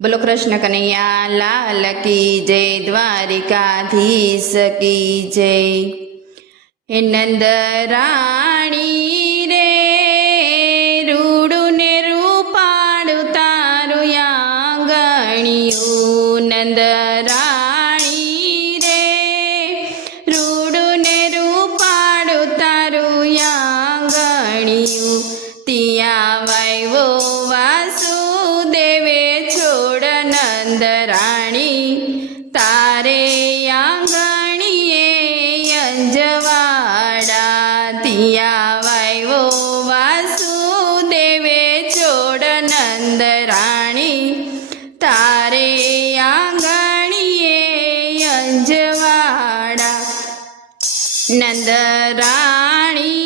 बोलो कृष्ण कन्हैया लाल की जय, द्वारिकाधीश की जय। हे नंद राणी रे रूडू ने रूपाड़ू तारू यांगणियू। नंद राणी रे रूडू ने रूपाड़ू तारू यांगणियू। तिया वायवो वासुदेवे छोड़ नंद राणी तारे आंगणिये अंजवाड़ा। तिया वायवो वासुदेवे छोड़ नंद राणी तारे आंगणिये अंजवाड़ा। नंद राणी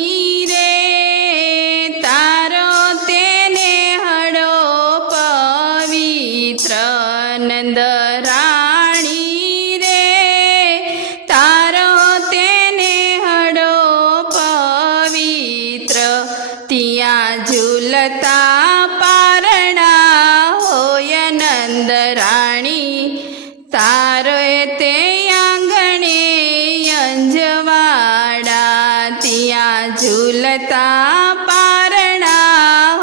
नंद राणी रे तारो तेने हड़ो पवित्र। तिया झूलता पारणा होय नंद राणी तारो ते आंगणे अंजवाड़ा। तिया झूलता पारणा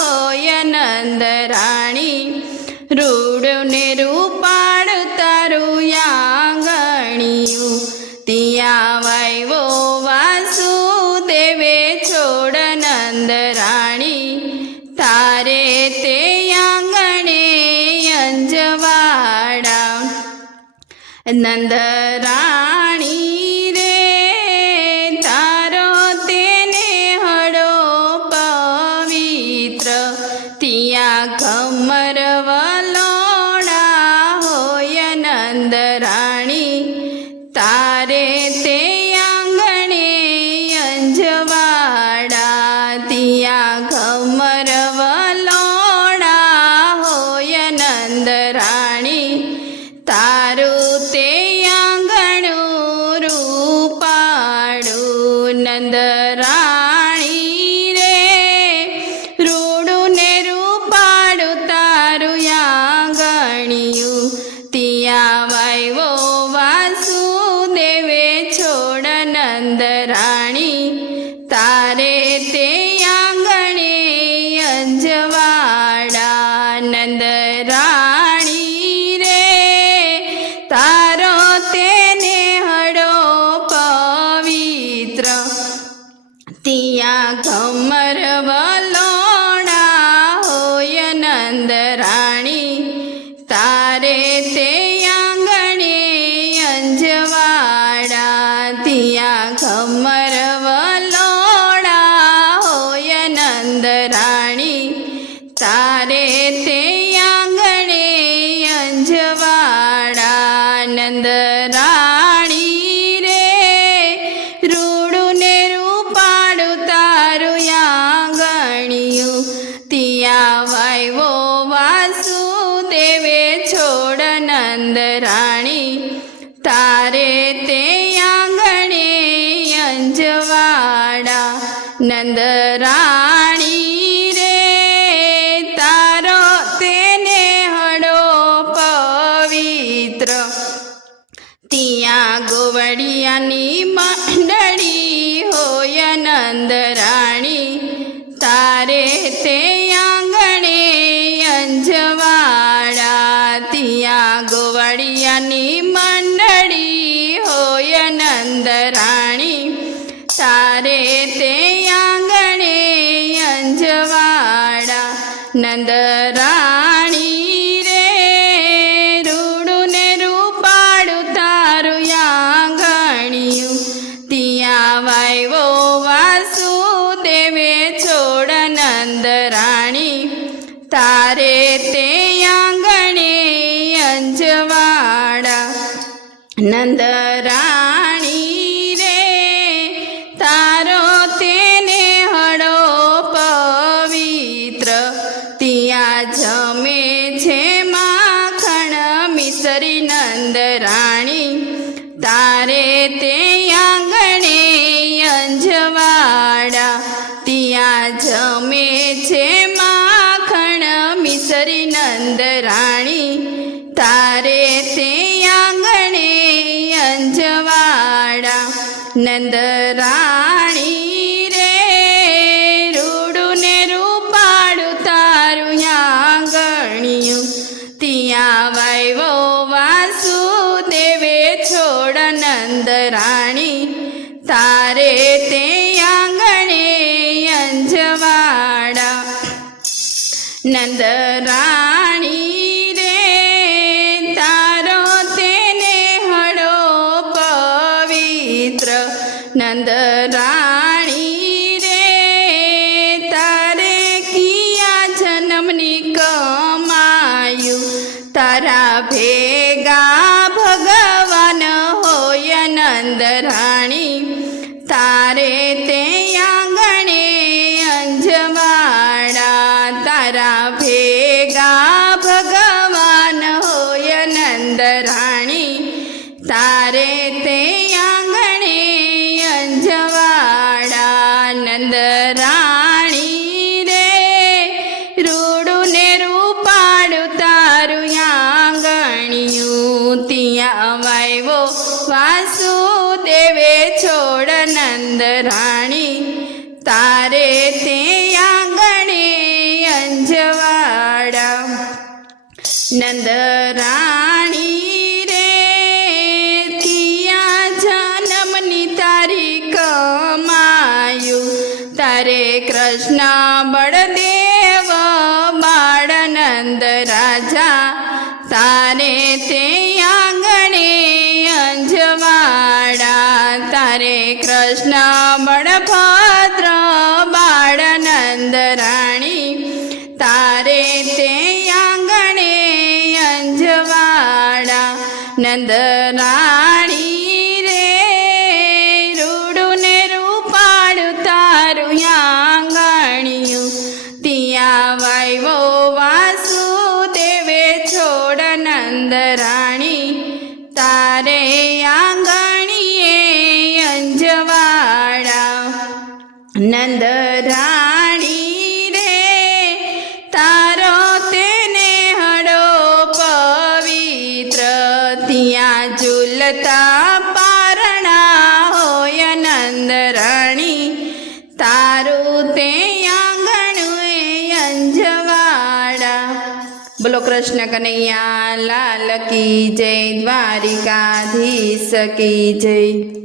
होय नंद राणी रूडू ने रूपाड़ू तारू यांगणियू। तिया वायवो वासुदेवे छोड़ नंद राणी तारे ते आंगणे अंजवाड़ा। नंद राणी रे तारो तेने हड़ो पवित्र। तिया घमर वलोड़ा होय नंद राणी तारे ते आंगणे अंजवाड़ा। तिया घमर वलोड़ा होय नंद राणी तारू ते आंगणू रूपाड़ू। नंद राणी तिया वायवो वासुदेवे छोड़ नंद राणी तारे ते आंगणे अंजवाड़ा। नंद राणी रे तारो तेने हड़ो पवित्र। तिया घमर वलोड़ा होय नंद राणी तारे ते आंगणे अंजवाड़ा। तिया घमर वलोड़ा होय नंद राणी तारे ते आंगणे अंजवाड़ा। नंद राणी रे रूडू ने रूपाड़ू तारू यांगणियू। तिया वायवो वासुदेवे छोड़ नंद राणी तारे ते आंगणे अंजवाड़ा। नंद राणी रे तारो तेने हड़ो पवित्र। तिया गोवड़ियानी मंडली होय नंद राणी तारे ते आंगणे अंजवाड़ा। तिया गोवड़ियानी मंडली होय नंद राणी तारे ते आंगणे अंजवाड़ा। नंद राणी रे रूडू ने रूपाड़ू तारू यांगणियू। तिया वायवो वासुदेवे छोड़ नंद राणी तारे ते आंगणे अंजवाड़ा। नंद राणी रे तारो तेने हड़ो पवित्र। तिया जमे छे माखण मिसरी नंद राणी तारे ते आंगणे अंजवाड़ा। तिया जमे छे माखण मिसरी नंद राणी નંદરાણી રે રૂડું ને રૂપાળું તારું આંગણિયું ત્યાં વાવ્યો વાસુદેવે છોડ નંદરાણી તારે તે આંગણે અંજવાડા નંદરાણી રે તારો તેને હળો પવિત્ર નંદરાણી રે તારે કિયા જન્મની કમાયું તારા ભેગા ભગવાન હોય નંદરાણી તારે તે આંગણે અંજવાડા તારા ભેગા ભગવાન હોય નંદરાણી તારે તે આંગણે અંજવાડા નંદરાણી રે રૂડું ને રૂપાળું તારું આંગણિયું ત્યાં વાવ્યો વાસુદેવે છોડ નંદરાણી તારે તે આંગણે અંજવાડા નંદરાણી રે કિયા જન્મની તારી કમાયું તારે કૃષ્ણ બળદેવ બાળ નંદ રાજા તારે તે આંગણે અંજવાડા તારે કૃષ્ણ બળભદ્ર બાળ નંદરાણી તારે તે આંગણે અંજવાડા નંદરાણી રે રૂડું ને રૂપાળું તારું આંગણિયું ત્યાં વાવ્યો વાસુદેવે છોડ નંદરાણી તારે આંગણીએ અંજવાડા નંદરાણી રે તારો તેને હળો પવિત્ર ત્યાં ઝૂલતા પારણા હોય નંદરાણી તારું તે આંગણું અંજવાડા બોલો કૃષ્ણ કનૈયા લાલ કી જય દ્વારિકાધીશ કી જય